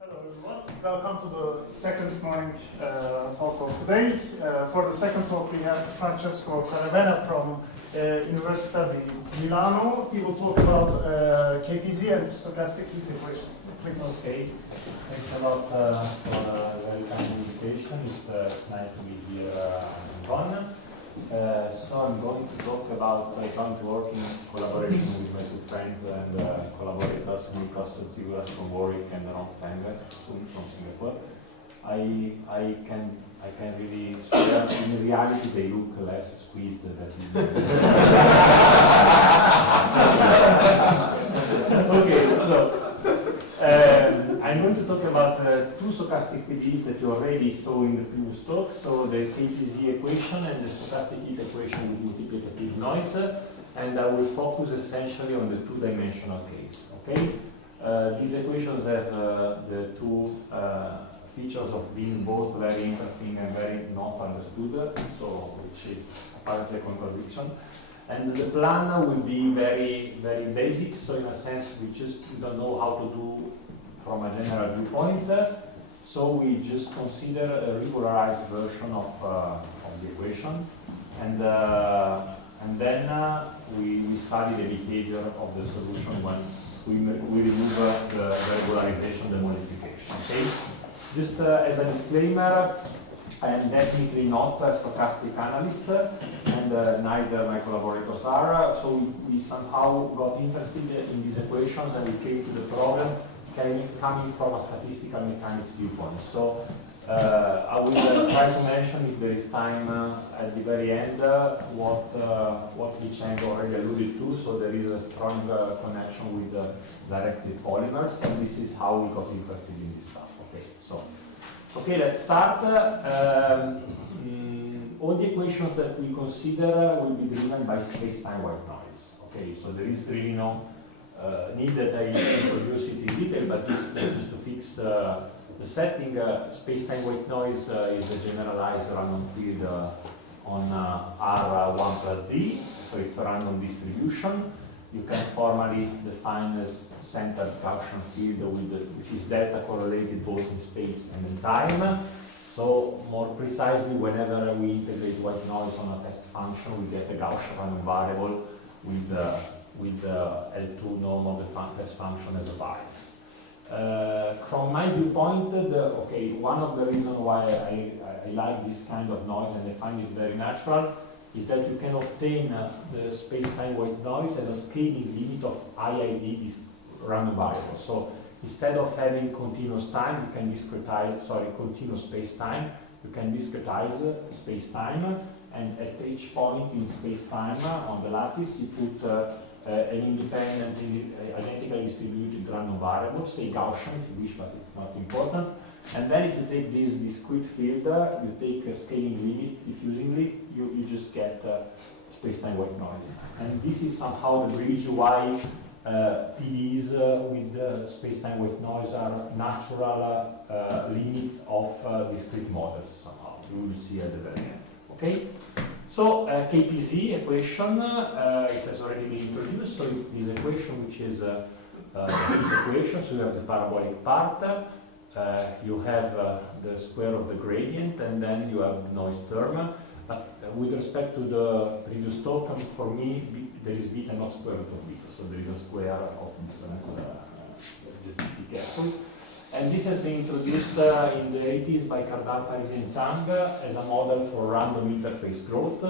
Hello everyone, welcome to the second morning talk of today. For the second talk we have Francesco Caravenna from Università di Milano. He will talk about KPZ and Stochastic Heat Equation. Please. Okay, thanks a lot for a very kind invitation. It's nice to be here in Bonn. So I'm going to talk about joint working collaboration with my two friends and collaborators, Nikos, Zygouras from Warwick and Rongfeng soon from Singapore. I can really swear in reality they look less squeezed than Okay, so I'm going to talk about two stochastic PDEs that you already saw in the previous talk, so the KPZ equation and the stochastic heat equation with multiplicative noise, and I will focus essentially on the two-dimensional case. Okay, these equations have the two features of being both very interesting and very not understood, so which is apparently a contradiction. And the plan will be very, very basic, so in a sense we don't know how to do from a general viewpoint, so we just consider a regularized version of the equation, and then we study the behavior of the solution when we remove the regularization, the mollification. Okay? Just as a disclaimer, I am definitely not a stochastic analyst, and neither my collaborators are, so we somehow got interested in these equations and we came to the problem coming from a statistical mechanics viewpoint. So I will try to mention, if there is time at the very end, what Cheng already alluded to. So there is a strong connection with directed polymers, and this is how we got interested in this stuff. Okay, so okay, let's start. All the equations that we consider will be driven by space-time white noise. Okay, so there is really no need that I introduce it in detail, but just to fix the setting, space-time white noise is a generalized random field on R1 plus D, so it's a random distribution. You can formally define this centered Gaussian field which is delta correlated both in space and in time. So more precisely, whenever we integrate white noise on a test function, we get a Gaussian random variable with L2 norm of the test function as a variance. From my viewpoint, one of the reasons why I like this kind of noise and I find it very natural is that you can obtain the space-time white noise as a scaling limit of IID, this random variable. So instead of having continuous time, you can discretize, continuous space-time, you can discretize space-time, and at each point in space-time on the lattice, you put an independent, identically distributed random variable, say Gaussian if you wish, but it's not important. And then if you take this discrete field, you take a scaling limit diffusingly, you just get space-time white noise. And this is somehow the bridge why PDEs with space-time white noise are natural limits of discrete models somehow. You will see at the very end. Okay? So KPZ equation, it has already been introduced, so it's this equation which is a heat equation, so you have the parabolic part, you have the square of the gradient, and then you have the noise term. But with respect to the previous talk, for me, there is beta not square root of beta, so there is a square of difference, just be careful. And this has been introduced in the 80s by Kardar-ParisiZhang as a model for random interface growth.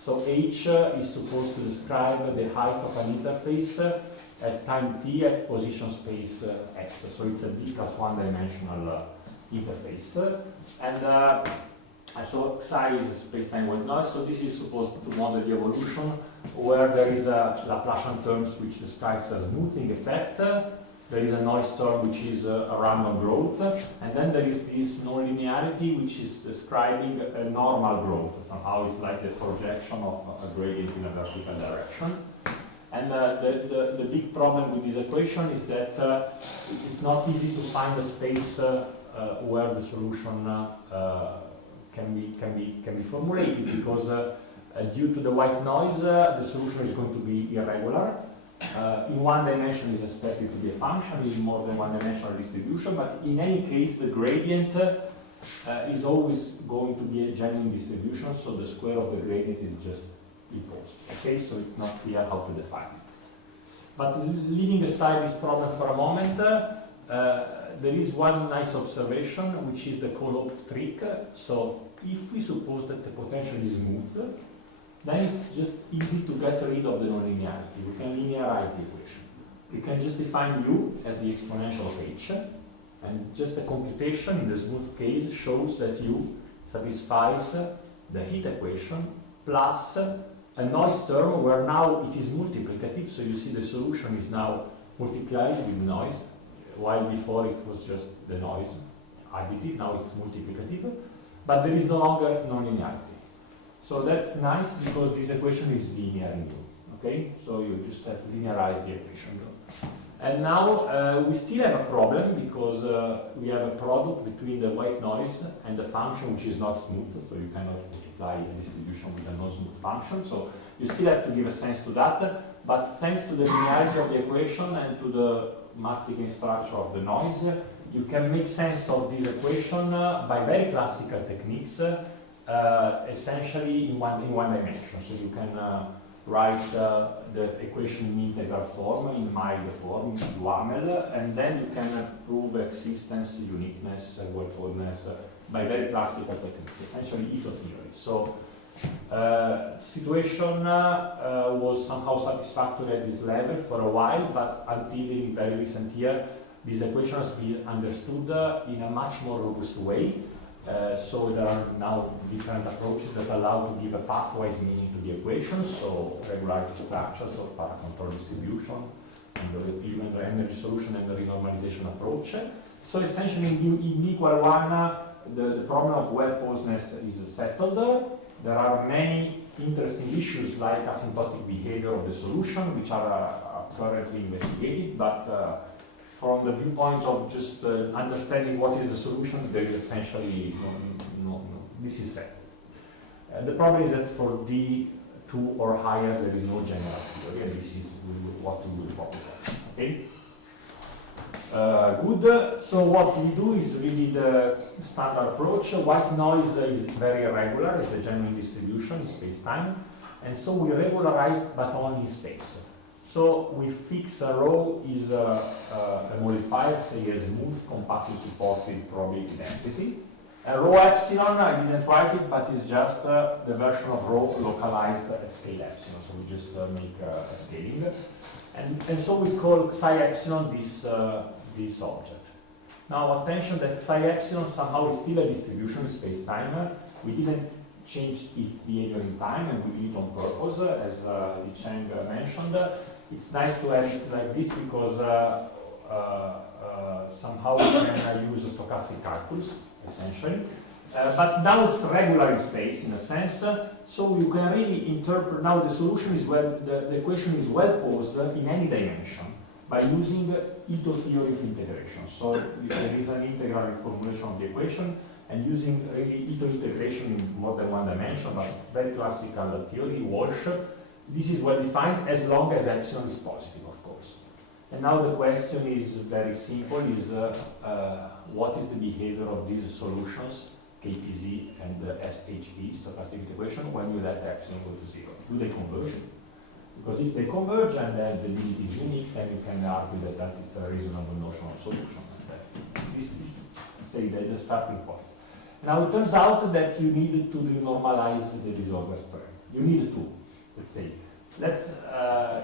So H is supposed to describe the height of an interface at time t at position space x. So it's a d plus one dimensional interface. And so psi is a space-time white noise. So this is supposed to model the evolution where there is a Laplacian terms which describes a smoothing effect. There is a noise term which is a random growth, and then there is this nonlinearity which is describing a normal growth. Somehow it's like the projection of a gradient in a vertical direction. And the big problem with this equation is that it's not easy to find a space where the solution can be formulated, because due to the white noise, the solution is going to be irregular. In one dimension is expected to be a function, in more than one dimensional distribution, but in any case the gradient is always going to be a genuine distribution, so the square of the gradient is just equals. Okay, so it's not clear how to define it. But leaving aside this problem for a moment, there is one nice observation, which is the Kolov trick. So if we suppose that the potential is smooth, then it's just easy to get rid of the nonlinearity. We can linearize the equation. We can just define u as the exponential of h, and just a computation in the smooth case shows that u satisfies the heat equation plus a noise term where now it is multiplicative, so you see the solution is now multiplied with noise, while before it was just the noise additive, now it's multiplicative, but there is no longer nonlinearity. So that's nice because this equation is linear in U, okay? So you just have to linearize the equation. And now we still have a problem because we have a product between the white noise and the function which is not smooth, so you cannot multiply a distribution with a non-smooth function. So you still have to give a sense to that, but thanks to the linearity of the equation and to the multiplicative structure of the noise, you can make sense of this equation by very classical techniques, essentially in one dimension. So you can write the equation in integral form, in mild form, in UAML, and then you can prove existence, uniqueness, well-toldness by very classical techniques, essentially Ito theory. So situation was somehow satisfactory at this level for a while, but until in very recent year, this equation has been understood in a much more robust way. So there are now different approaches that allow to give a pathwise meaning to the equation, so regularity structures or paracontrolled distribution, and even the energy solution and the renormalization approach. So essentially in equal one, the problem of well-posedness is settled. There are many interesting issues like asymptotic behavior of the solution, which are currently investigated, but from the viewpoint of just understanding what is the solution, there is essentially this is set. The problem is that for D2 or higher, there is no general theory, and this is what we will focus on. Okay? Good. So what we do is really the standard approach. White noise is very irregular, it's a genuine distribution in space-time, and so we regularize, but only in space. So we fix a rho is a mollifier, say a smooth, compactly supported probability density. And rho epsilon, I didn't write it, but it's just the version of rho localized at scale epsilon. So we just make a scaling. And so we call psi epsilon this object. Now attention that psi epsilon somehow is still a distribution in space-time. We didn't change its behavior in time, and we did it on purpose, as Zhang mentioned. It's nice to have it like this because somehow we can use a stochastic calculus, essentially. But now it's regular in space, in a sense, so you can really interpret now the solution is the equation is well posed in any dimension by using Ito theory of integration. So there is an integral formulation of the equation, and using really Ito integration in more than one dimension, but very classical theory, Walsh. This is well defined as long as epsilon is positive, of course. And now the question is very simple, is what is the behavior of these solutions, KPZ and SHE, stochastic heat equation, when you let epsilon go to 0? Do they converge? Because if they converge and then the limit is unique, then you can argue that it's a reasonable notion of solution. And this is, say, the starting point. Now it turns out that you need to normalize the disorder strength. You need to. Let's say,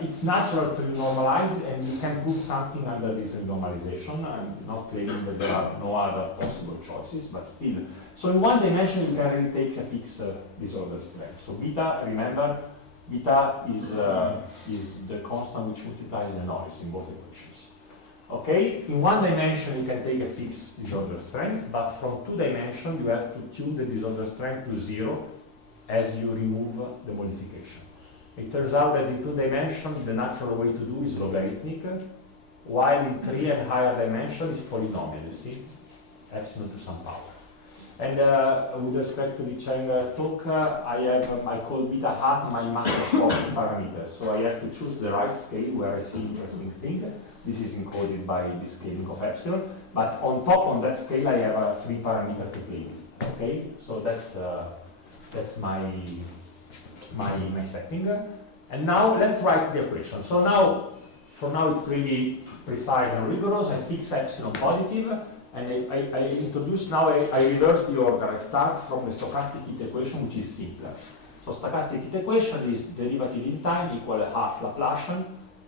it's natural to normalize, and you can prove something under this normalization. I'm not claiming that there are no other possible choices, but still. So in one dimension, you can really take a fixed disorder strength. So beta, remember, beta is the constant which multiplies the noise in both equations. Okay, in one dimension, you can take a fixed disorder strength, but from two dimensions, you have to tune the disorder strength to 0 as you remove the modification. It turns out that in two dimensions, the natural way to do is logarithmic, while in three and higher dimensions is polynomial, you see? Epsilon to some power. And with respect to the Chang talk, I call beta hat my macroscopic parameter. So I have to choose the right scale where I see interesting thing. This is encoded by the scaling of epsilon. But on top on that scale, I have a 3 parameter to play with. Okay, so that's my setting. And now let's write the equation. So now, for now, it's really precise and rigorous. I fix epsilon positive. And I introduce now, I reverse the order. I start from the stochastic heat equation, which is simpler. So stochastic heat equation is derivative in time equal half Laplacian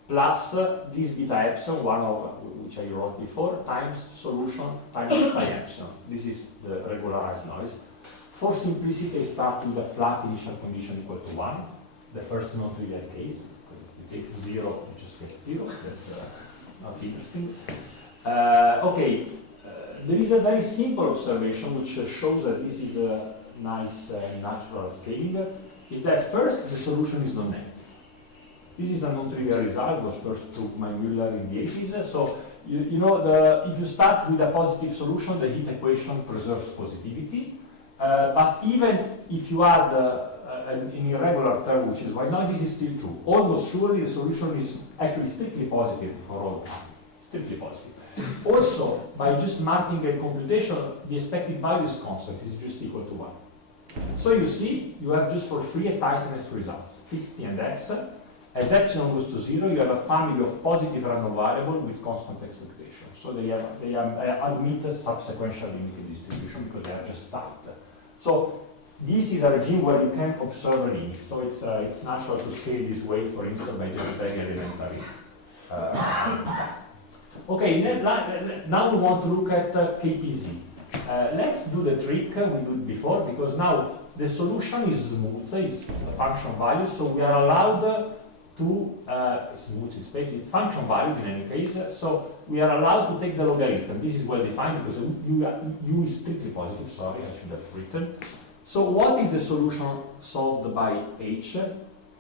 plus this beta epsilon, one of which I wrote before, times solution times psi epsilon. This is the regularized noise. For simplicity, I start with a flat initial condition equal to 1, the first non-trivial case. If you take 0, you just get 0. That's not interesting. Okay. There is a very simple observation which shows that this is a nice natural scaling, is that first the solution is non-negative. This is a non-trivial result, was first proved by Müller in the 80s. So you know, if you start with a positive solution, the heat equation preserves positivity. But even if you add an irregular term, which is right now, this is still true. Almost surely the solution is actually strictly positive for all time. Strictly positive. Also, by just marking a computation, the expected value is constant, is just equal to 1. So you see, you have just for free a tightness result, fixed T and X. As epsilon goes to 0, you have a family of positive random variables with constant expectation. So they admit subsequential limited distribution because they are just tight. So this is a regime where you can observe a limit. So it's natural to scale this way, for instance, by just very elementary. Okay, now we want to look at KPZ. Let's do the trick we did before, because now the solution is smooth, it's a function value, so we are allowed to, smooth in space, it's function value in any case, so we are allowed to take the logarithm. This is well defined because U is strictly positive, sorry, I should have written. So what is the solution solved by H?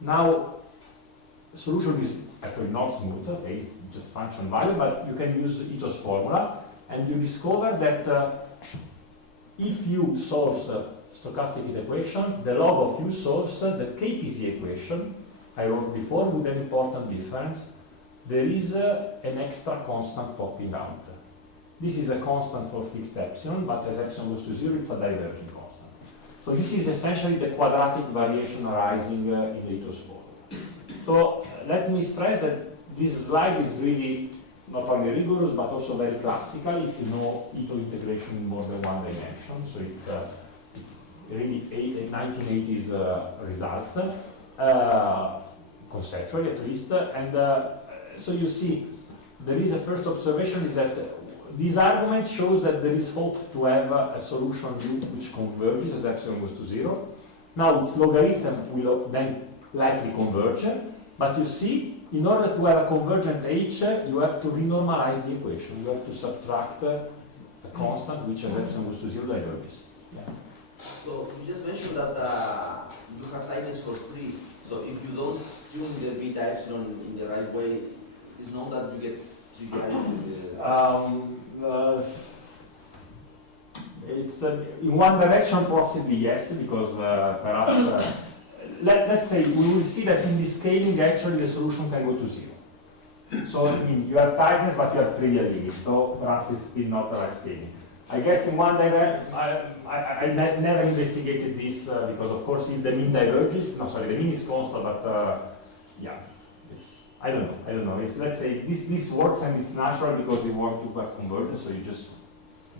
Now, the solution is actually not smooth, okay, it's just function value, but you can use Ito's formula, and you discover that if U solves the stochastic heat equation, the log of U solves the KPZ equation I wrote before with an important difference. There is an extra constant popping out. This is a constant for fixed epsilon, but as epsilon goes to 0, it's a diverging constant. So this is essentially the quadratic variation arising in Ito's formula. So let me stress that this slide is really not only rigorous, but also very classical if you know Ito integration in more than one dimension. So it's really 1980s results, conceptually at least. And so you see, there is a first observation is that this argument shows that there is hope to have a solution U which converges as epsilon goes to 0. Now its logarithm will then likely converge, but you see, in order to have a convergent H, you have to renormalize the equation. You have to subtract a constant which as epsilon goes to 0 diverges. Yeah. So you just mentioned that you have tightness for free. So if you don't tune the beta epsilon in the right way, it's known that you get it's in one direction possibly yes, because perhaps let's say we will see that in this scaling actually the solution can go to 0. So I mean you have tightness but you have trivial limits, so perhaps it's still not the right scaling. I guess in one direction I never investigated this because of course if the mean diverges, no sorry, the mean is constant, but yeah, it's I don't know. It's, let's say this works and it's natural because we want to have convergence, so you just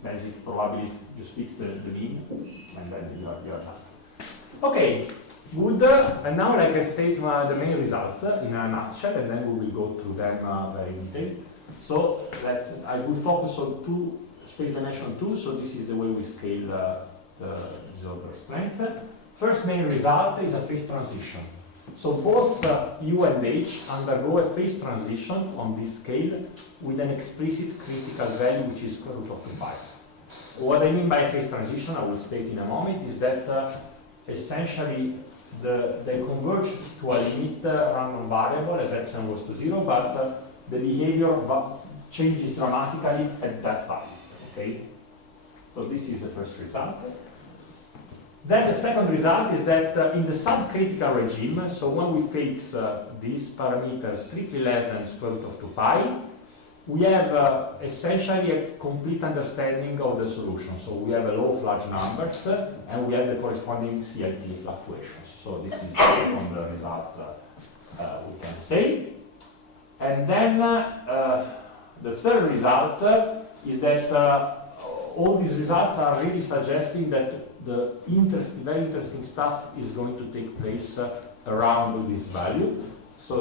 basically probably just fix the mean and then you are done. Okay, good. And now I can state the main results in a nutshell, and then we will go through them very in detail. So I will focus on space dimension 2. So this is the way we scale the disorder strength. First main result is a phase transition. So both U and H undergo a phase transition on this scale with an explicit critical value, which is square root of 2 pi. What I mean by phase transition, I will state in a moment, is that essentially they converge to a limit random variable as epsilon goes to 0, but the behavior changes dramatically at that value. Okay. So this is the first result. Then the second result is that in the subcritical regime, so when we fix these parameters strictly less than square root of 2 pi, we have essentially a complete understanding of the solution. So we have a law of large numbers and we have the corresponding CLT fluctuations. So this is the second results we can say. And then the third result is that all these results are really suggesting that the very interesting stuff is going to take place around this value. So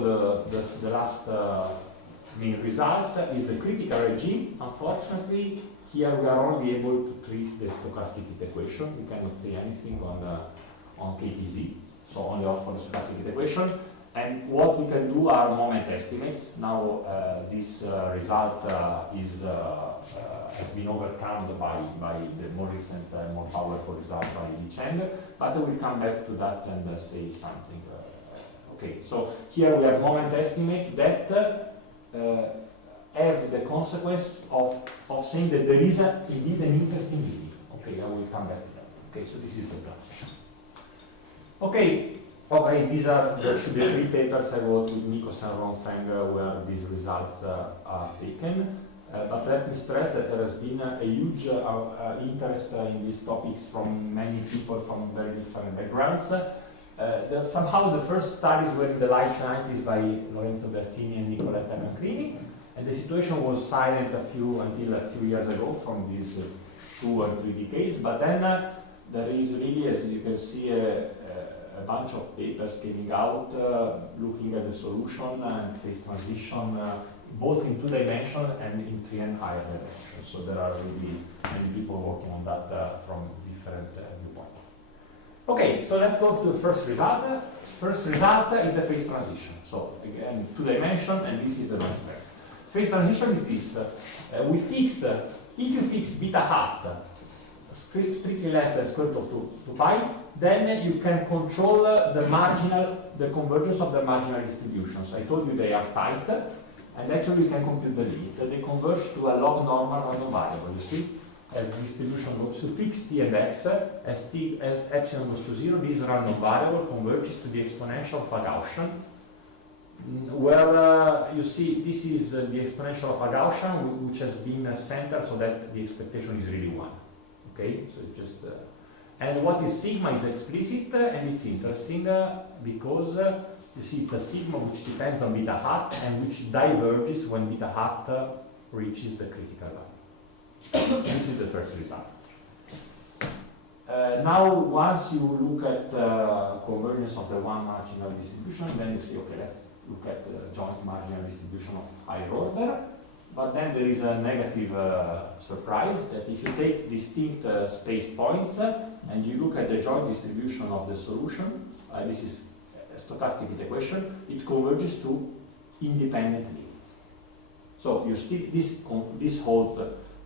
the last main result is the critical regime. Unfortunately, here we are only able to treat the stochastic heat equation. We cannot say anything on KPZ, so only for the stochastic heat equation. And what we can do are moment estimates. Now this result has been overcome by the more recent, more powerful result by Cheng, but I will come back to that and say something. Okay, so here we have moment estimate that have the consequence of saying that there is indeed an interesting limit. Okay, I will come back to that. Okay, so this is the plan. Okay, these are the 3 papers I wrote with Nikos and Rongfeng where these results are taken. But let me stress that there has been a huge interest in these topics from many people from very different backgrounds. Somehow the first studies were in the late 90s by Lorenzo Bertini and Nicoletta Cancrini, and the situation was silent until a few years ago from these 2 or 3 decades. But then there is really, as you can see, a bunch of papers coming out looking at the solution and phase transition both in 2 dimensions and in 3 and higher dimensions. So there are really many people working on that from different viewpoints. Okay, so let's go to the first result. First result is the phase transition. So again, 2 dimensions, and this is the noise stress. Phase transition is this. We fix, if you fix beta hat strictly less than square root of 2 pi, then you can control the convergence of the marginal distributions. I told you they are tight, and actually you can compute the limit. They converge to a log normal random variable. You see, as the distribution goes to fix t and x, as epsilon goes to 0, this random variable converges to the exponential of a Gaussian, where you see this is the exponential of a Gaussian, which has been centered so that the expectation is really 1. Okay, so it just and what is sigma is explicit, and it's interesting because you see it's a sigma which depends on beta hat and which diverges when beta hat reaches the critical value. So this is the first result. Now, once you look at convergence of the one marginal distribution, then you see, okay, let's look at the joint marginal distribution of higher order. But then there is a negative surprise that if you take distinct space points and you look at the joint distribution of the solution, this is a stochastic heat equation, it converges to independent limits. So you still, this holds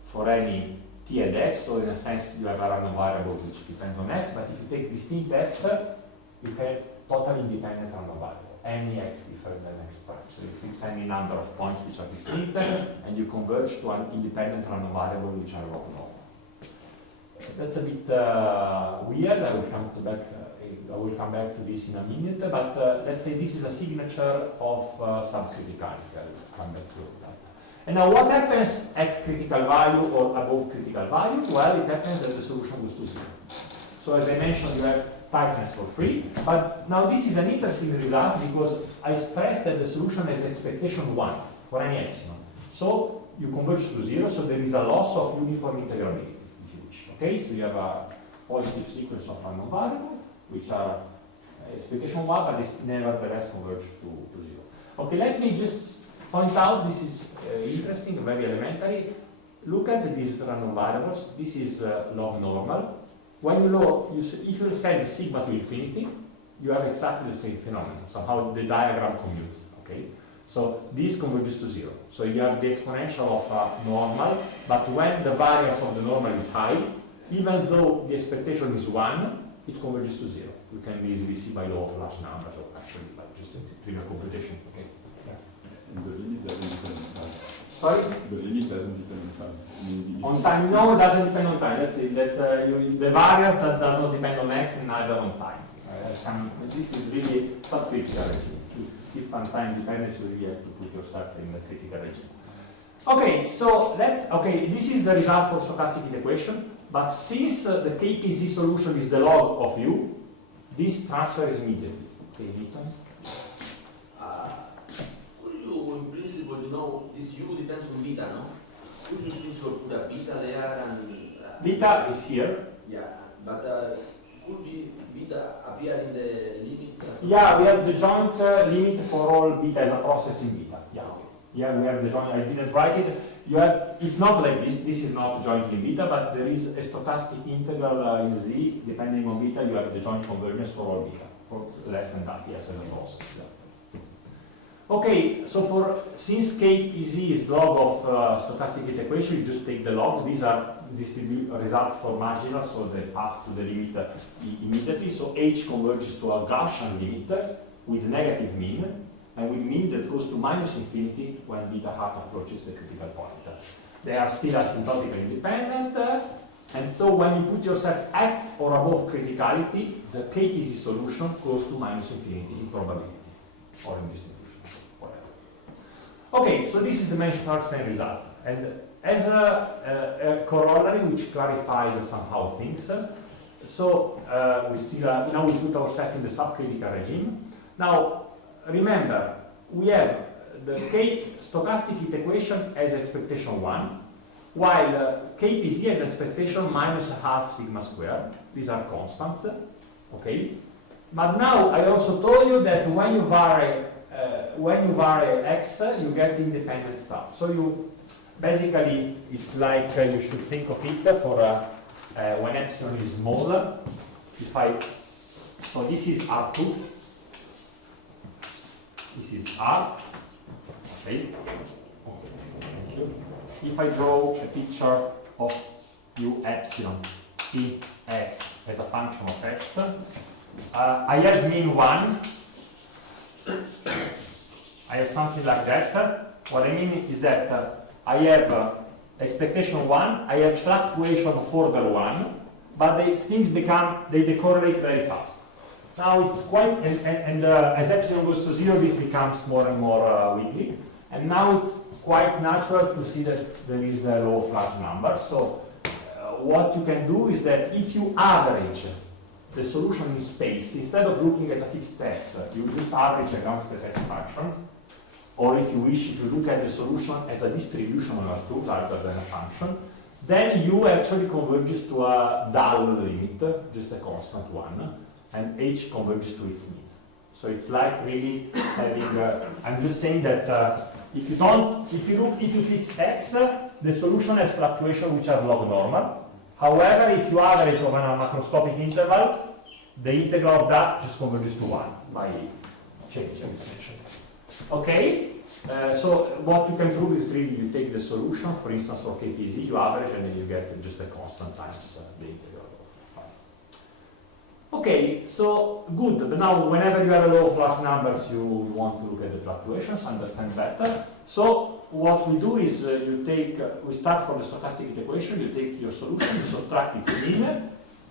for any t and x, so in a sense you have a random variable which depends on x, but if you take distinct x, you have totally independent random variable. Any x different than x prime. So you fix any number of points which are distinct and you converge to an independent random variable which are log normal. That's a bit weird. I will come back to this in a minute, but let's say this is a signature of subcriticality. I will come back to that. And now what happens at critical value or above critical value? Well, it happens that the solution goes to 0. So as I mentioned, you have tightness for free, but now this is an interesting result because I stressed that the solution has expectation 1 for any epsilon. So you converge to 0, so there is a loss of uniform integrability, if you wish. Okay, so you have a positive sequence of random variables, which are expectation 1, but they nevertheless converge to 0. Okay, let me just point out, this is interesting, very elementary. Look at these random variables. This is log normal. When if you send sigma to infinity, you have exactly the same phenomenon. Somehow the diagram commutes. Okay, so this converges to 0. So you have the exponential of normal, but when the variance of the normal is high, even though the expectation is 1, it converges to 0. You can easily see by law of large numbers, or actually by just a trivial computation. Okay. And the limit that is independent type. Sorry? The limit doesn't depend on time. I mean, On time? No, it doesn't depend on time. That's it. That's the variance that does not depend on x and neither on time. This is really subcritical regime. To insist on time dependence, you really have to put yourself in the critical regime. Okay, so this is the result for stochastic heat equation. But since the KPZ solution is the log of u, this transfer is immediately. Okay, Newton? Could you, in principle, you know, this u depends on beta, no? Could you in principle put a beta there and... beta is here. Yeah, but could be beta appear in the limit? Yeah, we have the joint limit for all beta as a process in beta. Yeah. Yeah, we have the joint. I didn't write it. You have. It's not like this. This is not joint in beta, but there is a stochastic integral in z. Depending on beta, you have the joint convergence for all beta. For less than that, yes, as a process. Yeah. Okay, so since KPZ is log of stochastic heat equation, you just take the log. These are results for marginal, so they pass to the limit immediately. So H converges to a Gaussian limit with negative mean, and with mean that goes to minus infinity when beta hat approaches the critical point. They are still asymptotically independent, and so when you put yourself at or above criticality, the KPZ solution goes to minus infinity in probability or in distribution. Okay, so this is the Manchester-Einstein result, and as a corollary which clarifies somehow things, so we still now we put ourselves in the subcritical regime. Now remember, we have the stochastic heat equation as expectation 1, while KPZ has expectation minus half sigma squared. These are constants, okay? But now I also told you that when you vary x, you get independent stuff. So you basically, it's like you should think of it for when epsilon is small. So this is R2, this is R. Okay. Thank you. If I draw a picture of u epsilon e x as a function of x, I have mean 1. I have something like that. What I mean is that I have expectation 1, I have fluctuation of order 1, but things they decorrelate very fast. Now it's quite, and as epsilon goes to 0, this becomes more and more wiggly. And now it's quite natural to see that there is a law of large numbers. So what you can do is that if you average the solution in space, instead of looking at a fixed x, you just average against the test function. Or if you wish, if you look at the solution as a distribution of R2 rather than a function, then U actually converges to a dull limit, just a constant one, and H converges to its mean. So it's like really having, I'm just saying that if you fix X, the solution has fluctuations which are log normal. However, if you average over a macroscopic interval, the integral of that just converges to 1 by changing essentially. Okay, so what you can prove is really you take the solution, for instance, for KPZ, you average, and then you get just a constant times the integral of phi. Okay, so good. But now, whenever you have a law of large numbers, you want to look at the fluctuations, understand better. So what we do is we start from the stochastic heat equation, you take your solution, you subtract its mean,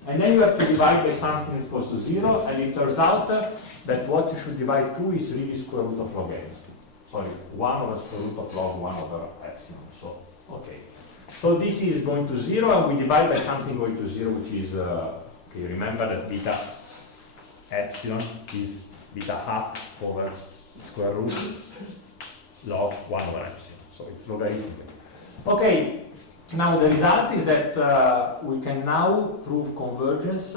and then you have to divide by something that equals to 0, and it turns out that what you should divide to is really square root of log n. Sorry, 1 over square root of log 1 over epsilon. So, okay. So this is going to 0, and we divide by something going to 0, which is, okay, remember that beta epsilon is beta half over square root log 1 over epsilon. So it's logarithmic. Okay. Now the result is that we can now prove convergence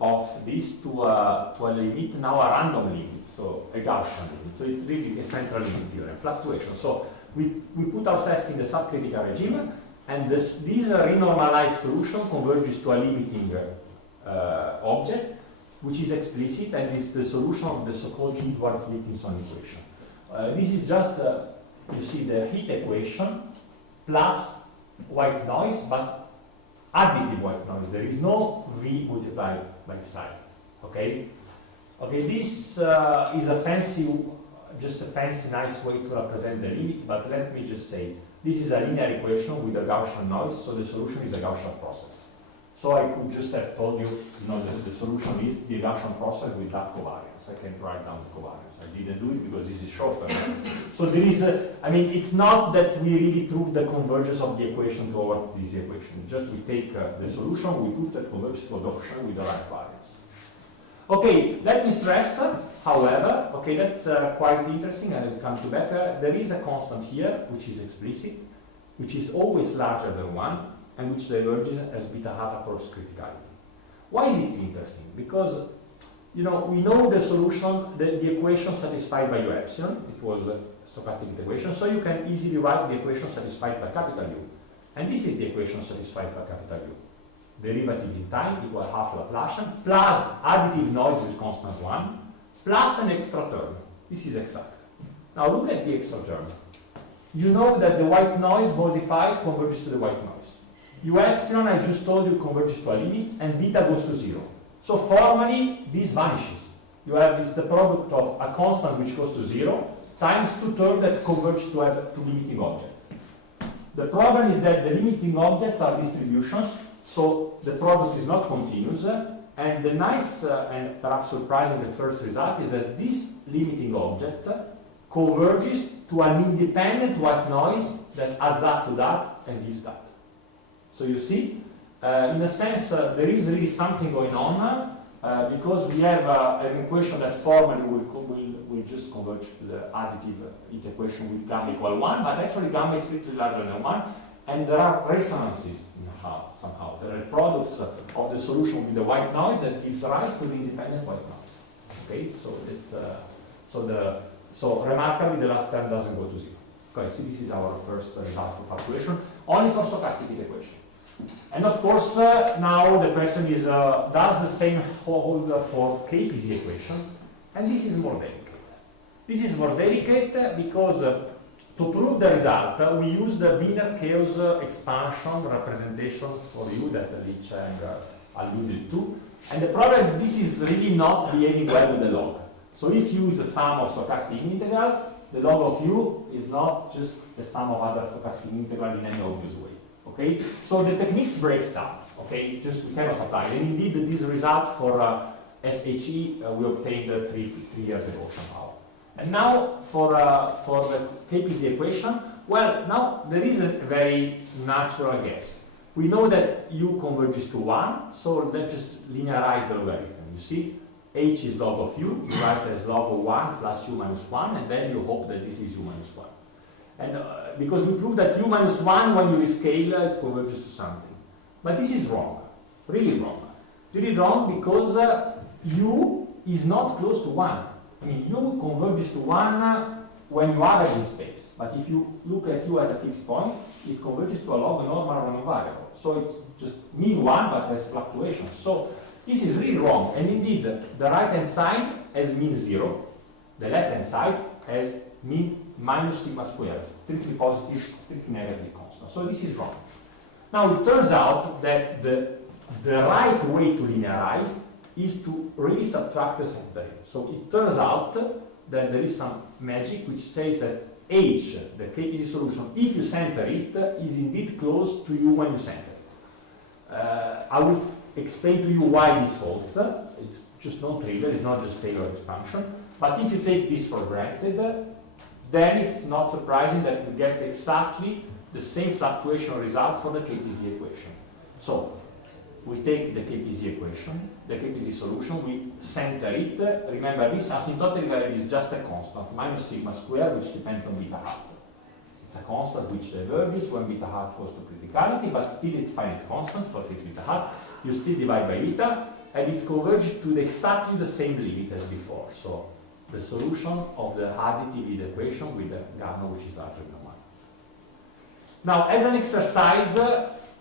of this to a limit, now a random limit, so a Gaussian limit. So it's really a central limit theorem, fluctuation. So we put ourselves in the subcritical regime, and this renormalized solution converges to a limiting object, which is explicit, and is the solution of the so-called Edwards-Wilkinson equation. This is just, you see, the heat equation plus white noise, but additive white noise. There is no V multiplied by psi. Okay? Okay, this is a fancy, just a fancy, nice way to represent the limit, but let me just say, This is a linear equation with a Gaussian noise, so the solution is a Gaussian process. So I could just have told you, the solution is the Gaussian process with that covariance. I can write down the covariance. I didn't do it because this is shorter. So there is, it's not that we really prove the convergence of the equation toward this equation. Just we take the solution, we prove that converges to adoption with the right variance. Okay, let me stress, however, okay, that's quite interesting, and I'll come to that. There is a constant here, which is explicit, which is always larger than 1, and which diverges as beta hat approaches criticality. Why is it interesting? Because, we know the solution, the equation satisfied by U epsilon, it was a stochastic heat equation, so you can easily write the equation satisfied by capital U. And this is the equation satisfied by capital U. Derivative in time equal half Laplacian, plus additive noise with constant 1, plus an extra term. This is exact. Now look at the extra term. You know that the white noise modified converges to the white noise. U epsilon, I just told you, converges to a limit, and beta goes to 0. So formally, this vanishes. You have the product of a constant which goes to 0 times two terms that converge to have two limiting objects. The problem is that the limiting objects are distributions, so the product is not continuous, and the nice and perhaps surprising first result is that this limiting object converges to an independent white noise that adds up to that and gives that. So you see, in a sense, there is really something going on because we have an equation that formally will just converge to the additive heat equation with gamma equal 1, but actually gamma is strictly larger than 1, and there are resonances somehow. There are products of the solution with the white noise that gives rise to the independent white noise. Okay, so it's so remarkably the last term doesn't go to 0. Okay, so this is our first result for calculation, only for stochastic heat equation. And of course, now the question is, does the same hold for KPZ equation? And this is more delicate. This is more delicate because to prove the result, we use the Wiener-Chaos expansion representation for U that Chang alluded to. And the problem is this is really not behaving well with the log. So if U is a sum of stochastic integral, the log of U is not just the sum of other stochastic integral in any obvious way. Okay, so the techniques breaks that. Okay, just we cannot apply. And indeed, this result for SHE we obtained 3 years ago somehow. And now for the KPZ equation, well, now there is a very natural guess. We know that U converges to 1, so let's just linearize the logarithm. You see, H is log of U, you write as log of 1 plus U minus 1, and then you hope that this is U minus 1. And because we proved that U minus 1, when you rescale, it converges to something. But this is wrong, really wrong. Really wrong because U is not close to 1. I mean, U converges to 1 when you are in space. But if you look at U at a fixed point, it converges to a log normal random variable. So it's just mean 1, but has fluctuations. So this is really wrong. And indeed, the right-hand side has mean 0. The left-hand side has mean minus sigma squared, strictly positive, strictly negative constant. So this is wrong. Now it turns out that the right way to linearize is to really subtract the centering. So it turns out that there is some magic which says that H, the KPZ solution, if you center it, is indeed close to U when you center it. I will explain to you why this holds. It's just not trivial, it's not just Taylor expansion. But if you take this for granted, then it's not surprising that we get exactly the same fluctuation result for the KPZ equation. So we take the KPZ equation, the KPZ solution, we center it. Remember, this asymptotic value is just a constant, minus sigma squared, which depends on beta hat. It's a constant which diverges when beta hat goes to criticality, but still it's finite constant for fixed beta hat. You still divide by beta, and it converges to exactly the same limit as before. So the solution of the additive heat equation with the gamma which is larger than 1. Now, as an exercise,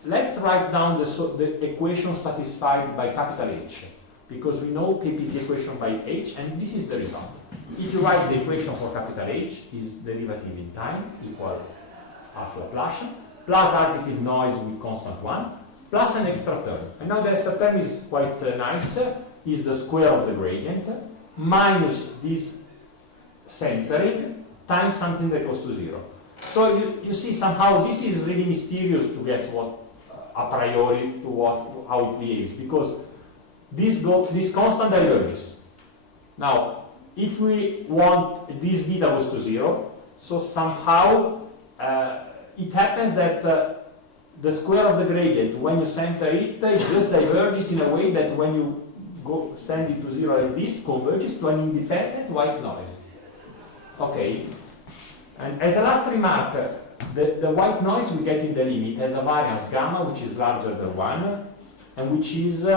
let's write down the equation satisfied by capital H, because we know KPZ equation by H, and this is the result. If you write the equation for capital H, is derivative in time equal half Laplacian, plus additive noise with constant 1, plus an extra term. And now the extra term is quite nice, is the square of the gradient, minus this centering times something that goes to 0. So you see somehow this is really mysterious to guess what a priori to what how it behaves, because this constant diverges. Now, if we want this beta goes to 0, so somehow it happens that the square of the gradient, when you center it, it just diverges in a way that when you go send it to 0 like this, converges to an independent white noise. Okay? And as a last remark, the white noise we get in the limit has a variance gamma, which is larger than 1, and which is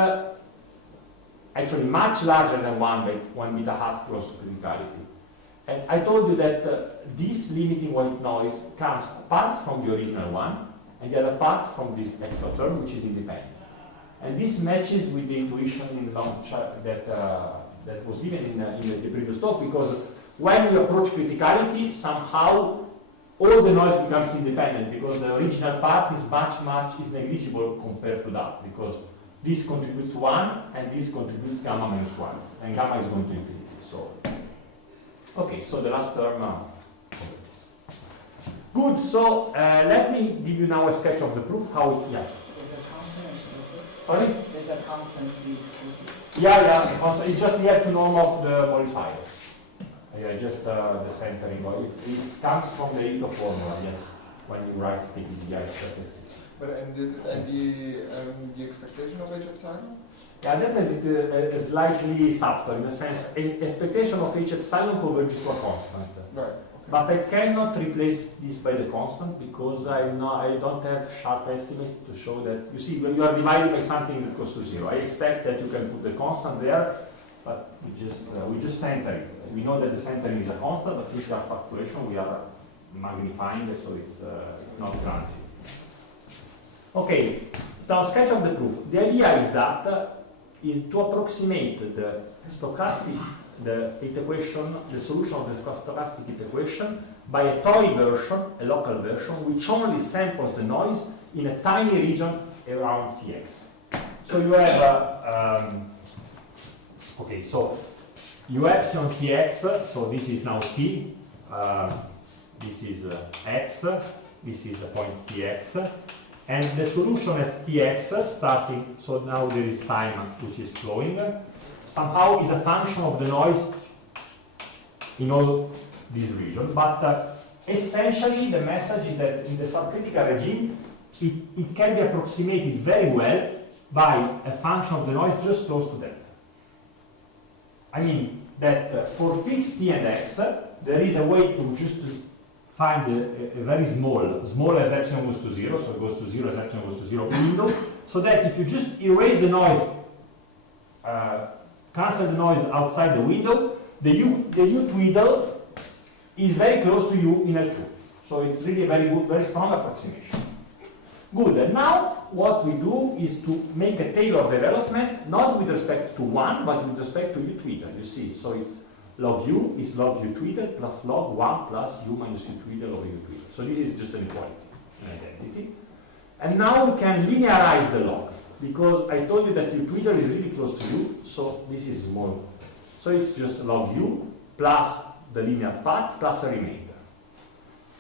actually much larger than 1 beta half close to criticality. And I told you that this limiting white noise comes apart from the original one, and the other part from this extra term, which is independent. And this matches with the intuition in that was given in the previous talk, because when you approach criticality, somehow all the noise becomes independent, because the original part is is negligible compared to that, because this contributes 1 and this contributes gamma minus 1, and gamma is going to infinity. So, okay, so the last term. Good, so let me give you now a sketch of the proof. How it, yeah. Is a constant explicit? Sorry? Is a constant explicit? Yeah, constant. You just have to norm of the mollifiers. Yeah, just the centering. It comes from the Ito formula, yes, when you write PDEs statistics. But and the expectation of H epsilon? Yeah, that's a slightly subtle in the sense expectation of H epsilon converges to a constant. Right. But I cannot replace this by the constant because I don't have sharp estimates to show that. You see, when you are divided by something that goes to 0, I expect that you can put the constant there, but we just center it. We know that the centering is a constant, but since we are factoration, we are magnifying it, so it's not granted. Okay, now sketch of the proof. The idea is that is to approximate the stochastic heat equation, the solution of the stochastic heat equation by a toy version, a local version, which only samples the noise in a tiny region around Tx. So you have okay, so you have some Tx, so this is now T, this is X, this is a point Tx, and the solution at Tx starting, so now there is time which is flowing, somehow is a function of the noise in all these regions, but essentially the message is that in the subcritical regime it can be approximated very well by a function of the noise just close to that. I mean that for fixed T and X there is a way to just find a very small as epsilon goes to 0, so it goes to 0 as epsilon goes to 0 window, so that if you just erase the noise, cancel the noise outside the window, the U twiddle is very close to U in L2. So it's really a very good, very strong approximation. Good, and now what we do is to make a Taylor development, not with respect to 1, but with respect to U twiddle, you see. So it's log U is log U twiddle plus log 1 plus U minus U twiddle over U twiddle. So this is just an equality, an identity. And now we can linearize the log, because I told you that U twiddle is really close to U, so this is small. So it's just log U plus the linear part plus a remainder.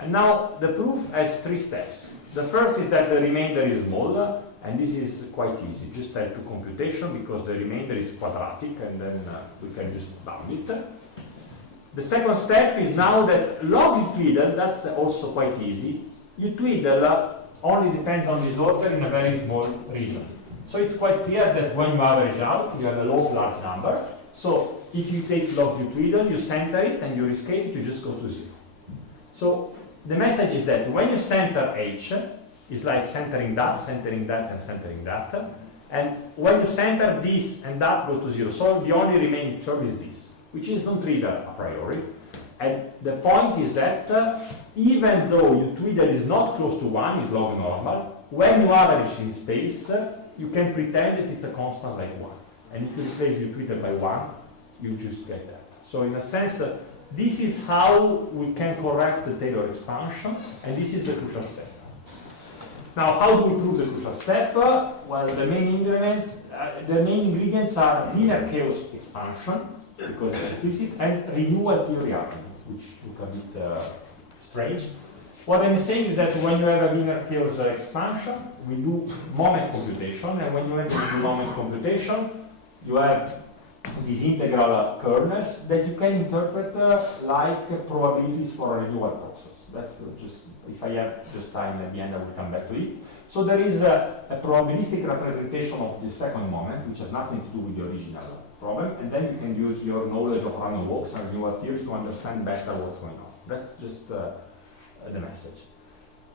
And now the proof has 3 steps. The first is that the remainder is small, and this is quite easy. Just add to computation because the remainder is quadratic, and then we can just bound it. The second step is now that log U twiddle, that's also quite easy. U twiddle only depends on this order in a very small region. So it's quite clear that when you average out, you have a low large number. So if you take log U twiddle, you center it and you rescale it, you just go to 0. So the message is that when you center H, it's like centering that, and centering that. And when you center this and that, go to 0. So the only remaining term is this, which is non-trivial a priori. And the point is that even though U twiddle is not close to 1, is log normal, when you average in space, you can pretend that it's a constant like 1. And if you replace U twiddle by 1, you just get that. So in a sense, this is how we can correct the Taylor expansion, and this is the crucial step. Now, how do we prove the crucial step? Well, the main ingredients are linear chaos expansion, because it's explicit, and renewal theory arguments, which look a bit strange. what I'm saying is that when you have a linear chaos expansion, we do moment computation, and when you enter the moment computation, you have these integral kernels that you can interpret like probabilities for a renewal process. That's just, if I have just time at the end, I will come back to it. So there is a probabilistic representation of the second moment, which has nothing to do with the original problem, and then you can use your knowledge of random walks and renewal theories to understand better what's going on. That's just the message.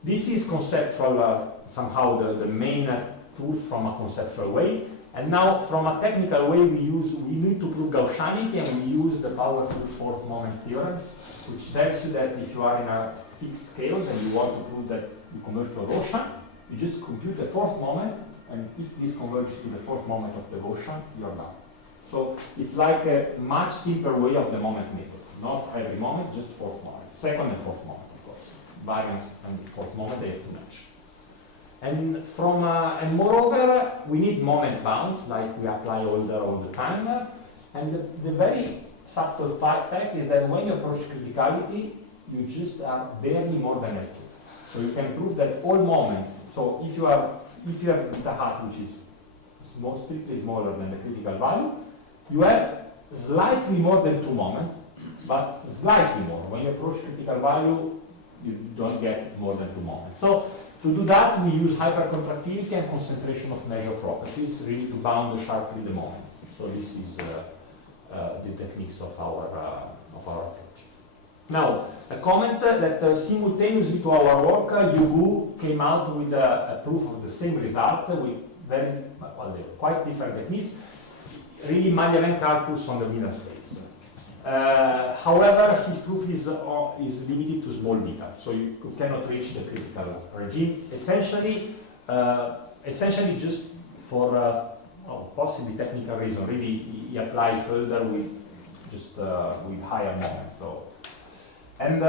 This is conceptual, somehow the main tool from a conceptual way. And now, from a technical way, we need to prove Gaussianity, and we use the powerful fourth moment theorems, which tells you that if you are in a fixed chaos and you want to prove that you converge to a Gaussian, you just compute the fourth moment, and if this converges to the fourth moment of the Gaussian, you're done. So it's like a much simpler way of the moment method. Not every moment, just fourth moment. Second and fourth moment, of course. Variance and fourth moment, they have to match. And and moreover, we need moment bounds, like we apply order all the time. And the very subtle fact is that when you approach criticality, you just are barely more than L2. So you can prove that all moments. So if you have beta hat, which is strictly smaller than the critical value, you have slightly more than 2 moments, but slightly more. When you approach critical value, you don't get more than 2 moments. So to do that, we use hypercontractivity and concentration of measure properties, really to bound sharply the moments. So this is the techniques of our approach. Now, a comment that simultaneously to our work, Yugu came out with a proof of the same results with very, well, quite different techniques. Really, Machiavellian calculus on the linear space. However, his proof is limited to small beta, so you cannot reach the critical regime. Essentially, just for possibly technical reason. Really, he applies further with just with higher moments. So, and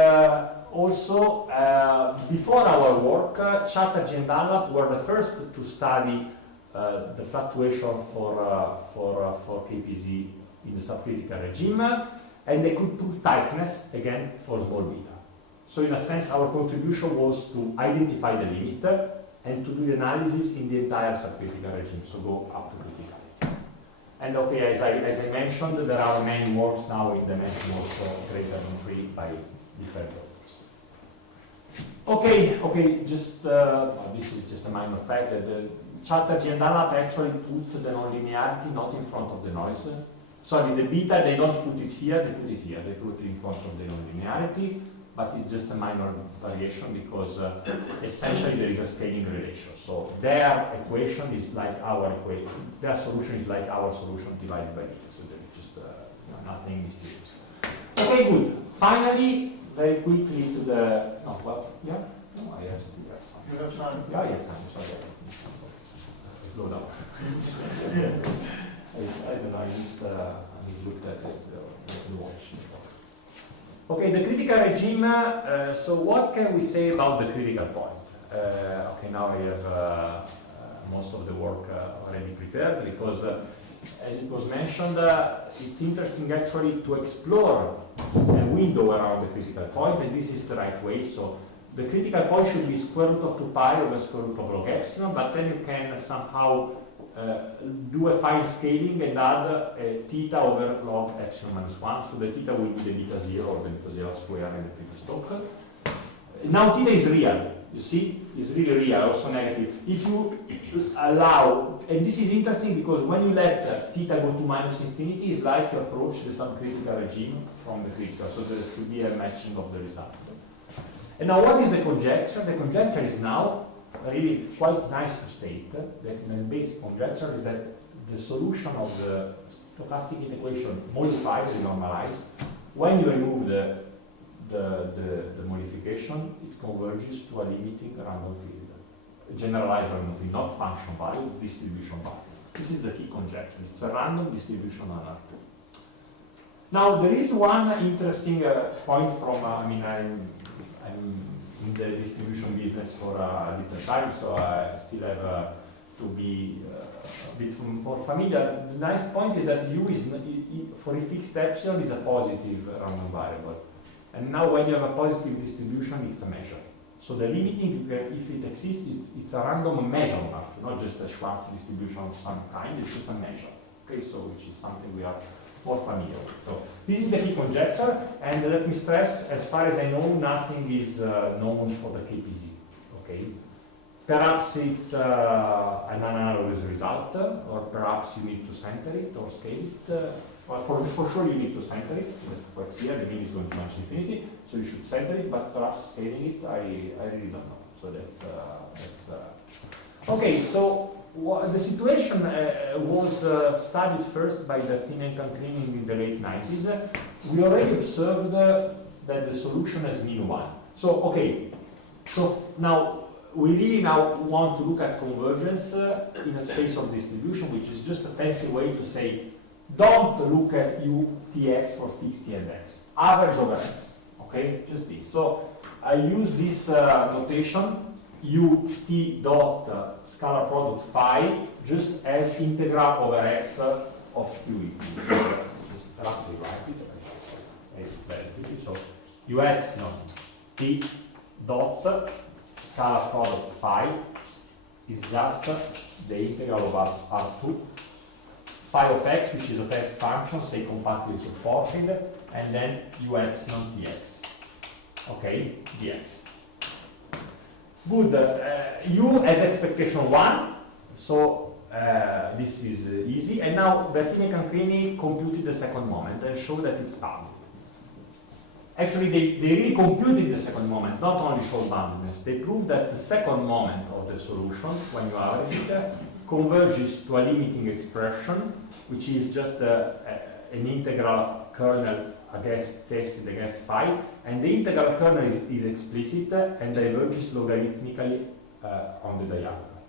also before our work, Chatterjee and Dunlap were the first to study the fluctuation for KPZ in the subcritical regime, and they could prove tightness again for small beta. So in a sense, our contribution was to identify the limit and to do the analysis in the entire subcritical regime, so go up to criticality. And okay, as I mentioned, there are many works now in dimension also greater than 3 by different authors. Okay, just this is just a minor fact that the Chatterjee and Dunlap actually put the nonlinearity not in front of the noise. Sorry, the beta, they don't put it here, they put it here. They put it in front of the nonlinearity, but it's just a minor variation because essentially there is a scaling relation. So their equation is like our equation. Their solution is like our solution divided by beta. So there is just nothing mysterious. Okay, good. Finally, very quickly to the... No, well, yeah? No, I have something else. You have time? Yeah, I have time. Sorry. Slow down. I don't know, I just looked at the watch. Okay, the critical regime, so what can we say about the critical point? Okay, now I have most of the work already prepared because, as it was mentioned, it's interesting actually to explore a window around the critical point, and this is the right way. So the critical point should be square root of 2 pi over square root of log epsilon, but then you can somehow do a fine scaling and add theta over log epsilon minus 1, so the theta will be the beta 0 or the beta 0 square in the previous talk. Now theta is real, you see, it's really real, also negative. If you allow, and this is interesting because when you let theta go to minus infinity, it's like you approach the subcritical regime from the critical, so there should be a matching of the results. And now what is the conjecture? The conjecture is now really quite nice to state. The basic conjecture is that the solution of the stochastic heat equation mollified and normalized, when you remove the modification, it converges to a limiting random field, a generalized random field, not function value, distribution value. This is the key conjecture. It's a random distribution on Earth. Now there is one interesting point from, I'm in the distribution business for a little time, so I still have to be a bit more familiar. The nice point is that U is, for a fixed epsilon, is a positive random variable. And now when you have a positive distribution, it's a measure. So the limiting, if it exists, it's a random measurement, not just a Schwarz distribution of some kind, it's just a measure. Okay, so which is something we are more familiar with. So this is the key conjecture, and let me stress, as far as I know, nothing is known for the KPZ. Okay, perhaps it's an analogous result, or perhaps you need to center it or scale it. Well, for sure you need to center it. That's quite clear. The mean is going to match infinity, so you should center it. But perhaps scaling it, I really don't know. So that's okay. So the situation was studied first by Bertini and Cancrini in the late 90s. We already observed that the solution has mean 1. So okay. So now we really now want to look at convergence in a space of distribution, which is just a fancy way to say, don't look at UTX for fixed T and X. Average over X. Okay, just this. So I use this notation UT dot scalar product phi just as integral over X of QE. So that's just roughly write it. It's very easy. So U epsilon T dot scalar product phi is just the integral of R2 phi of x, which is a test function, say compactly supported, and then u epsilon dx. Okay, dx. Good. U as expectation 1, so this is easy. And now Bertini and Cancrini computed the second moment and showed that it's bounded. Actually, they really computed the second moment, not only showed boundedness. They proved that the second moment of the solution, when you average it, converges to a limiting expression, which is just an integral kernel tested against phi, and the integral kernel is explicit and diverges logarithmically on the diagonal.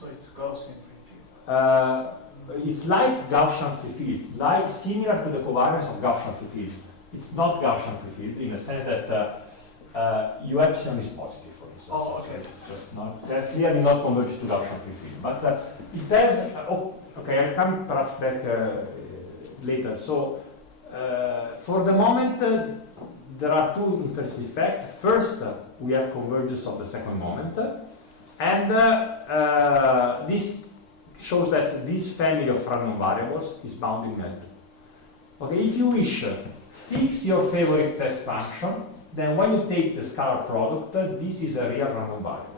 So it's Gaussian free field. It's like Gaussian free field. It's like similar to the covariance of Gaussian free field. It's not Gaussian free field in the sense that u epsilon is positive, for instance. Oh, okay. So it's just not, clearly not converges to Gaussian free field. But it has, okay, I'll come perhaps back later. So for the moment, there are two interesting effects. First, we have convergence of the second moment. And this shows that this family of random variables is bounded in L2. Okay, if you wish, fix your favorite test function, then when you take the scalar product, this is a real random variable.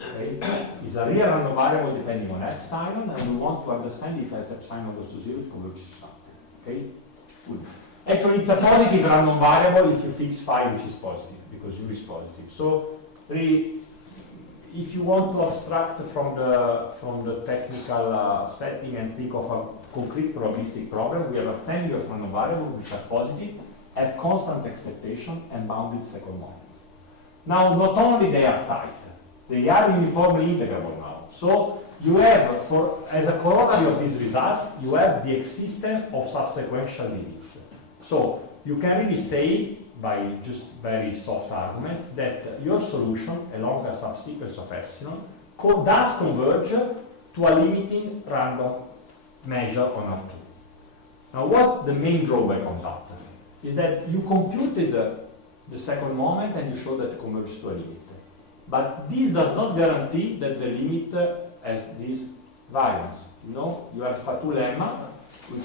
Okay? It's a real random variable depending on epsilon, and we want to understand if as epsilon goes to 0, it converges to something. Okay? Good. Actually, it's a positive random variable if you fix phi, which is positive, because u is positive. So, really, if you want to abstract from the technical setting and think of a concrete probabilistic problem, we have a family of random variables which are positive, have constant expectation, and bounded second moments. Now, not only they are tight, they are uniformly integrable now. So you have, as a corollary of this result, you have the existence of subsequential limits. So you can really say, by just very soft arguments, that your solution along a subsequence of epsilon does converge to a limiting random measure on R2. Now, what's the main drawback on that? Is that you computed the second moment and you show that it converges to a limit. But this does not guarantee that the limit has this variance. You know, you have Fatou lemma, which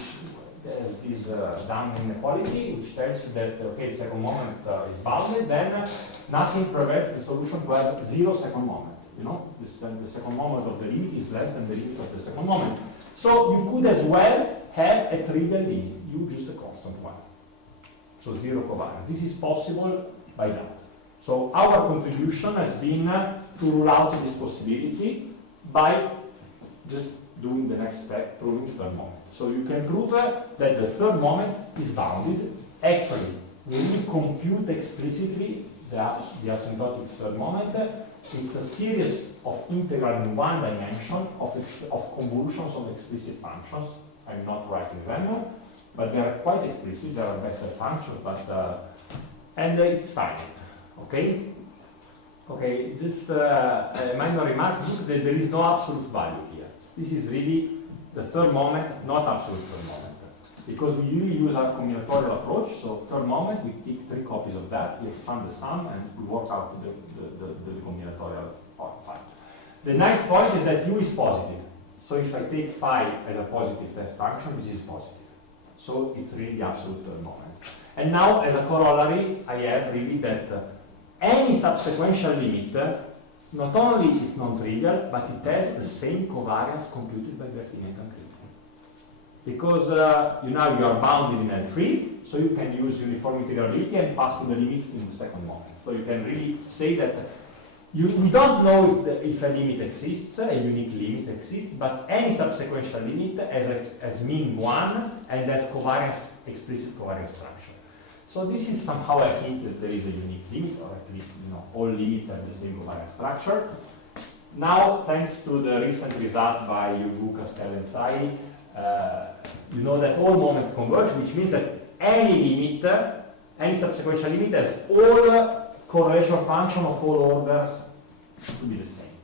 has this down inequality, which tells you that, okay, the second moment is bounded, then nothing prevents the solution to have 0 second moment. You know, then the second moment of the limit is less than the limit of the second moment. So you could as well have a trivial limit, u just a constant one. So 0 covariance. This is possible by that. So our contribution has been to rule out this possibility by just doing the next step, proving the third moment. So you can prove that the third moment is bounded. Actually, when you compute explicitly the asymptotic third moment, it's a series of integral in one dimension of convolutions of explicit functions. I'm not writing them, but they are quite explicit. They are Bessel functions, but and it's finite. Okay. Okay. Just a minor remark: that there is no absolute value here. This is really the third moment, not absolute third moment. because we usually use our combinatorial approach. So third moment, we take 3 copies of that, we expand the sum, and we work out the combinatorial part. The nice point is that u is positive. So if I take phi as a positive test function, this is positive. So it's really the absolute third moment. And now, as a corollary, I have really that any subsequential limit, not only is non-trivial, but it has the same covariance computed by Bertini and Cancri. Because you are bounded in L3, so you can use uniform integrability and pass to the limit in the second moment. So you can really say that we don't know if a limit exists, a unique limit exists, but any subsequential limit has mean 1 and has covariance, explicit covariance structure. So this is somehow a hint that there is a unique limit, or at least all limits have the same covariance structure. Now, thanks to the recent result by Zygouras, and SHE, you know that all moments converge, which means that any limit, any subsequential limit has all correlation function of all orders to be the same.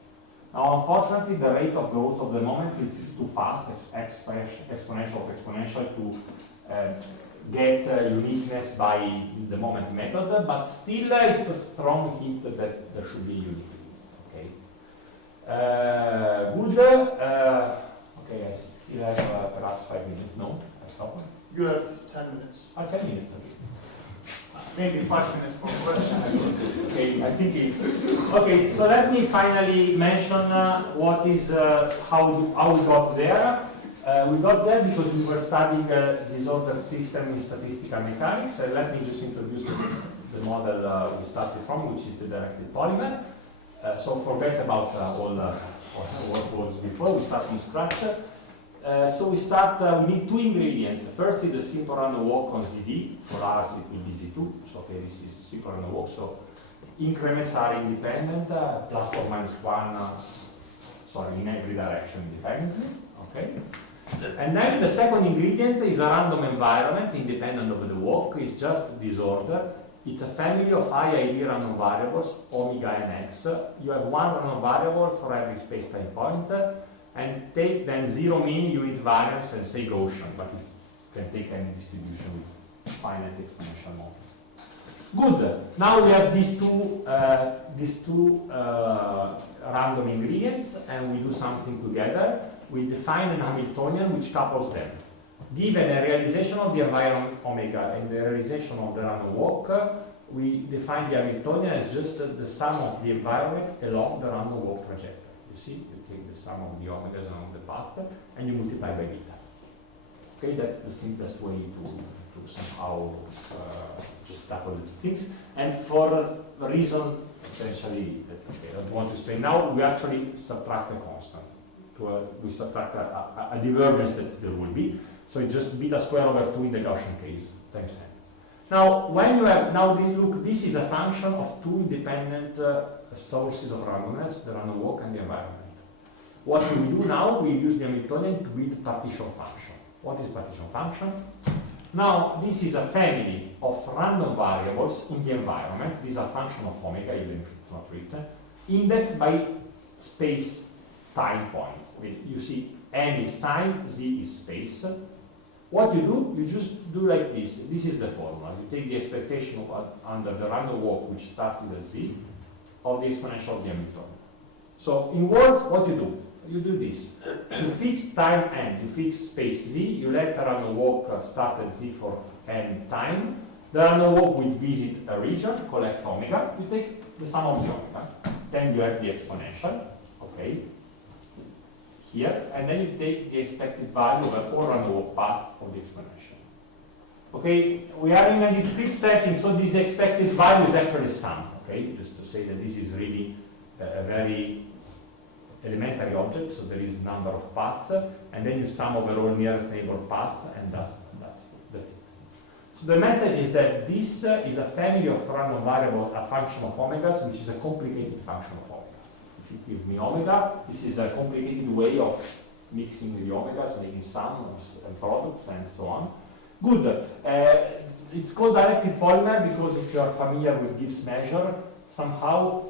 Now, unfortunately, the rate of growth of the moments is too fast, exponential of exponential, to get uniqueness by the moment method, but still it's a strong hint that there should be unity. Okay. Good. Okay, I still have perhaps 5 minutes. No, I stop. You have 10 minutes. 10 minutes. Okay. Maybe 5 minutes for questions. Okay, I think okay, so let me finally mention what is how we got there. We got there because we were studying disordered system in statistical mechanics. Let me just introduce the model we started from, which is the directed polymer. So forget about what was before. We start from scratch. So we need 2 ingredients. First is the simple random walk on ZD. For us, it will be Z2. So, okay, this is simple random walk. So, increments are independent, plus or minus 1, in every direction independently. Okay. And then the second ingredient is a random environment, independent of the walk. It's just disorder. It's a family of IID random variables, omega and x. You have one random variable for every space-time point. And take then 0 mean unit variance and say Gaussian, but it can take any distribution with finite exponential moments. Good. Now we have these two random ingredients, and we do something together. We define an Hamiltonian which couples them. Given a realization of the environment omega and the realization of the random walk, we define the Hamiltonian as just the sum of the environment along the random walk trajectory. You see, you take the sum of the omegas along the path and you multiply by beta. Okay, that's the simplest way to somehow just tackle the two things. And for a reason essentially that I don't want to explain now, we actually subtract a constant. We subtract a divergence that there will be. So it's just beta square over 2 in the Gaussian case, times n. Now, when you have, look, this is a function of 2 independent sources of randomness, the random walk and the environment. What we do now, we use the Hamiltonian to build partition function. What is partition function? Now, this is a family of random variables in the environment. These are function of omega, even if it's not written, indexed by space time points. You see, n is time, z is space. What you do, you just do like this. This is the formula. You take the expectation of, under the random walk, which started at z, of the exponential of the Hamiltonian. So, in words, what you do? You do this. You fix time n, you fix space z, you let the random walk start at z for n time. The random walk will visit a region, collects omega, you take the sum of the omega. Then you have the exponential, okay, here, and then you take the expected value of all random walk paths of the exponential. Okay, we are in a discrete setting, so this expected value is actually sum, okay, just to say that this is really a very elementary object, so there is a number of paths, and then you sum over all nearest neighbor paths, and that's it. So the message is that this is a family of random variable, a function of omegas, which is a complicated function of omega. If it gives me omega, this is a complicated way of mixing the omegas, making sums and products, and so on. Good. It's called directed polymer because if you are familiar with Gibbs measure, somehow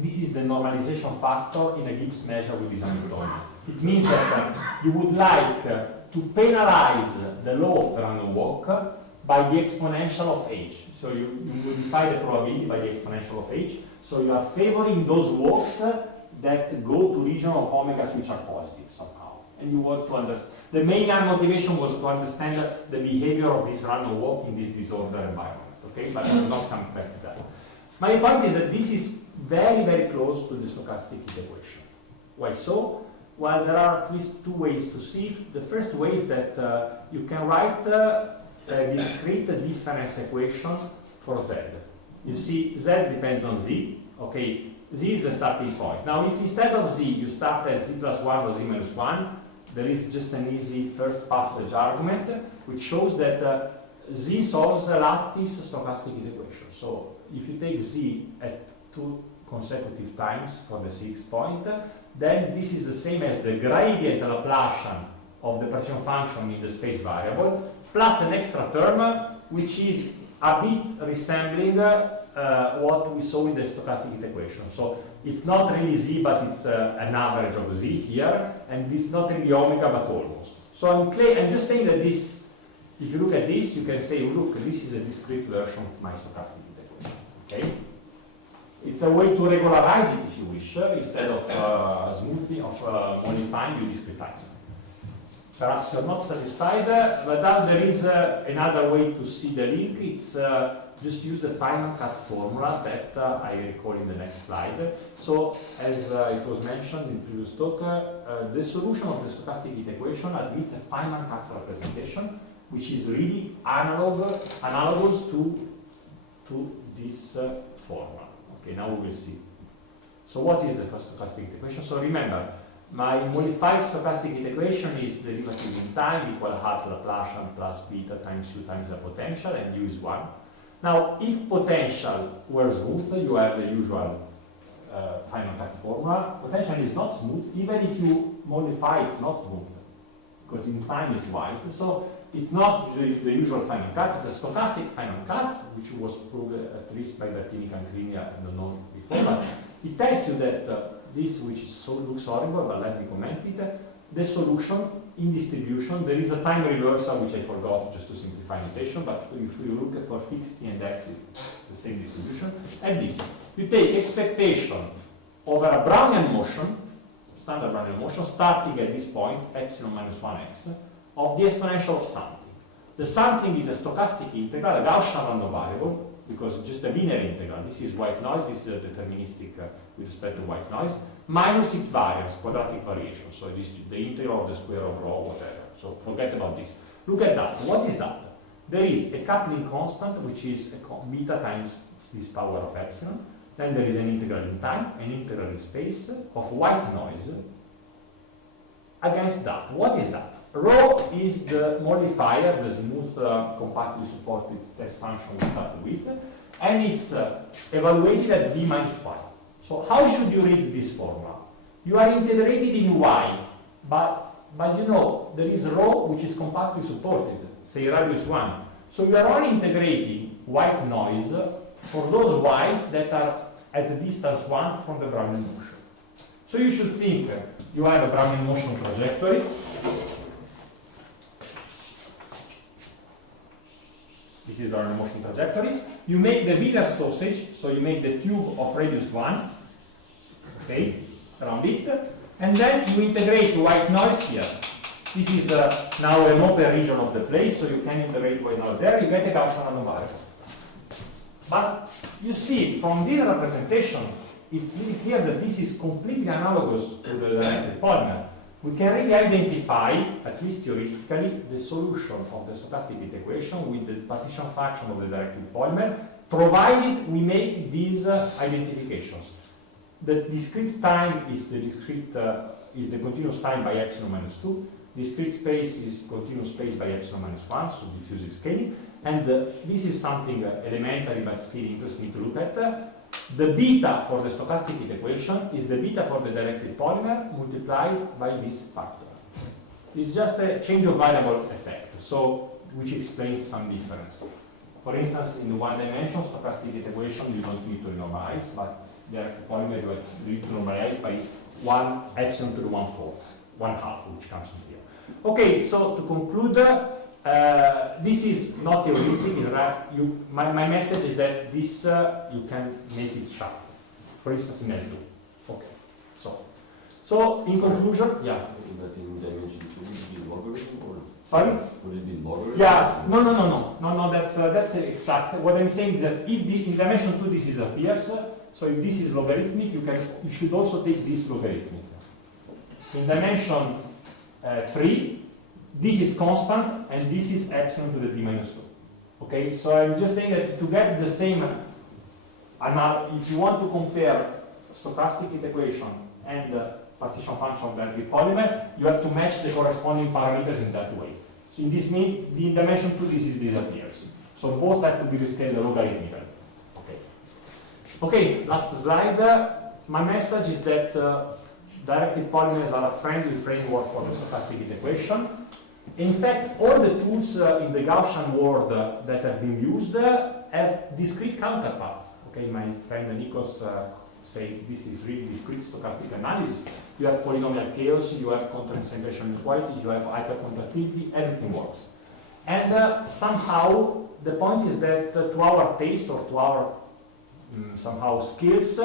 this is the normalization factor in a Gibbs measure with this Hamiltonian. It means that you would like to penalize the law of the random walk by the exponential of h. So you modify the probability by the exponential of h. So you are favoring those walks that go to region of omegas which are positive somehow. And you want to understand. The main motivation was to understand the behavior of this random walk in this disordered environment. Okay, but I will not come back to that. My point is that this is very, very close to the stochastic heat equation. Why so? Well, there are at least two ways to see it. The first way is that you can write a discrete difference equation for z. You see, z depends on z. Okay, z is the starting point. Now, if instead of z you start at z plus 1 or z minus 1, there is just an easy first passage argument which shows that z solves a lattice stochastic heat equation. So, if you take z at 2 consecutive times for the 6th point, then this is the same as the gradient Laplacian of the partition function in the space variable, plus an extra term, which is a bit resembling what we saw in the stochastic heat equation. So it's not really z, but it's an average of z here, and it's not really omega, but almost. So I'm just saying that this, if you look at this, you can say, look, this is a discrete version of my stochastic heat equation. Okay? It's a way to regularize it, if you wish, instead of smoothing, of mollifying, you discretize it. Perhaps you're not satisfied, but now there is another way to see the link. It's just use the Feynman-Kac formula that I recall in the next slide. So, as it was mentioned in previous talk, the solution of the stochastic heat equation admits a Feynman-Kac representation, which is really analogous to this formula. Okay, now we will see. So what is the stochastic heat equation? So remember, my modified stochastic heat equation is derivative in time equal half Laplacian plus beta times u times the potential, and u is 1. Now, if potential were smooth, you have the usual Feynman-Kac formula. Potential is not smooth, even if you modify, it's not smooth, because in time it's white. So it's not the usual Feynman-Kac, it's a stochastic Feynman-Kac, which was proved at least by Bertini, Cancrini, I don't know before, but it tells you that this, which is looks horrible, but let me comment it, the solution in distribution, there is a time reversal, which I forgot just to simplify notation, but if you look for fixed t and x, it's the same distribution. And this, you take expectation over a Brownian motion, standard Brownian motion, starting at this point, epsilon minus 1x, of the exponential of something. The something is a stochastic integral, a Gaussian random variable, because it's just a linear integral. This is white noise, this is a deterministic with respect to white noise, minus its variance, quadratic variation. So it is the integral of the square of rho, whatever. So forget about this. Look at that. What is that? There is a coupling constant, which is a beta times this power of epsilon. Then there is an integral in time, an integral in space of white noise against that. What is that? Rho is the mollifier, the smooth, compactly supported test function we started with, and it's evaluated at b minus 1. So how should you read this formula? You are integrated in y, but you know there is rho which is compactly supported, say radius 1. So you are only integrating white noise for those y's that are at the distance 1 from the Brownian motion. So you should think you have a Brownian motion trajectory. This is the Brownian motion trajectory. You make the Wheeler sausage, so you make the tube of radius 1, okay, around it, and then you integrate white noise here. This is now an open region of the place, so you can integrate white noise there, you get a Gaussian random variable. But you see, from this representation, it's really clear that this is completely analogous to the directed polymer. We can really identify, at least heuristically, the solution of the stochastic heat equation with the partition function of the directed polymer, provided we make these identifications. The discrete time is the continuous time by epsilon minus 2. Discrete space is continuous space by epsilon minus 1, so diffusive scaling. And this is something elementary but still interesting to look at. The beta for the stochastic heat equation is the beta for the directed polymer multiplied by this factor. It's just a change of variable effect, so which explains some difference. For instance, in the one dimension stochastic heat equation, you don't need to normalize, but directed polymer you need to normalize by 1 epsilon to the 1/4, 1/2, which comes from here. Okay, so to conclude, this is not heuristic. My message is that this you can make it sharp. For instance, in L2. Okay. So in conclusion, yeah. That in dimension 2 would it be logarithm or? Sorry? Would it be logarithm? Yeah. No. That's exact. What I'm saying is that if in dimension 2 this disappears, so if this is logarithmic, you should also take this logarithmic. In dimension 3, this is constant, and this is epsilon to the d minus 2. Okay, so I'm just saying that to get the same, if you want to compare stochastic heat equation and partition function of the polymer, you have to match the corresponding parameters in that way. So in this means, in dimension 2, this disappears. So both have to be rescaled logarithmically. Okay, last slide. My message is that directed polymers are a friendly framework for the stochastic heat equation. In fact, all the tools in the Gaussian world that have been used have discrete counterparts. Okay, my friend Nikos say this is really discrete stochastic analysis. You have polynomial chaos, you have concentration inequality, you have hyperconductivity, everything works. And somehow the point is that to our taste or to our somehow skills,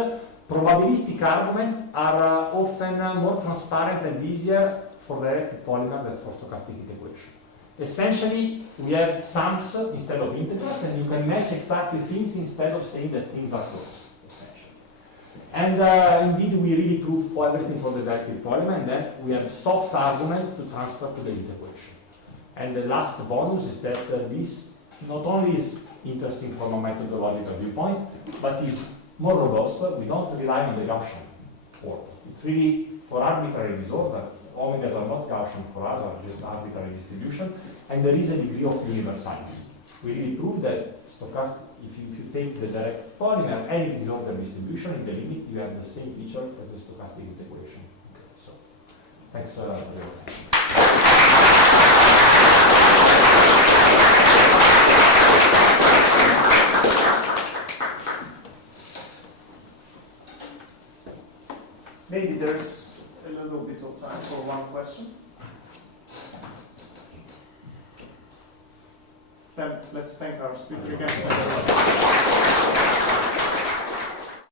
probabilistic arguments are often more transparent and easier for directed polymer than for stochastic heat equation. Essentially, we have sums instead of integrals, and you can match exactly things instead of saying that things are close, essentially. And indeed, we really prove everything for the directed polymer, and then we have soft arguments to transfer to the heat equation. And the last bonus is that this not only is interesting from a methodological viewpoint, but is more robust. We don't rely on the Gaussian world. It's really for arbitrary disorder. Omegas are not Gaussian for us, are just arbitrary distribution, and there is a degree of universality. We really prove that stochastic, if you take the direct polymer, any disorder distribution, in the limit you have the same feature as the stochastic heat equation. So, thanks for your time. Maybe there's a little bit of time for one question. Then let's thank our speaker again.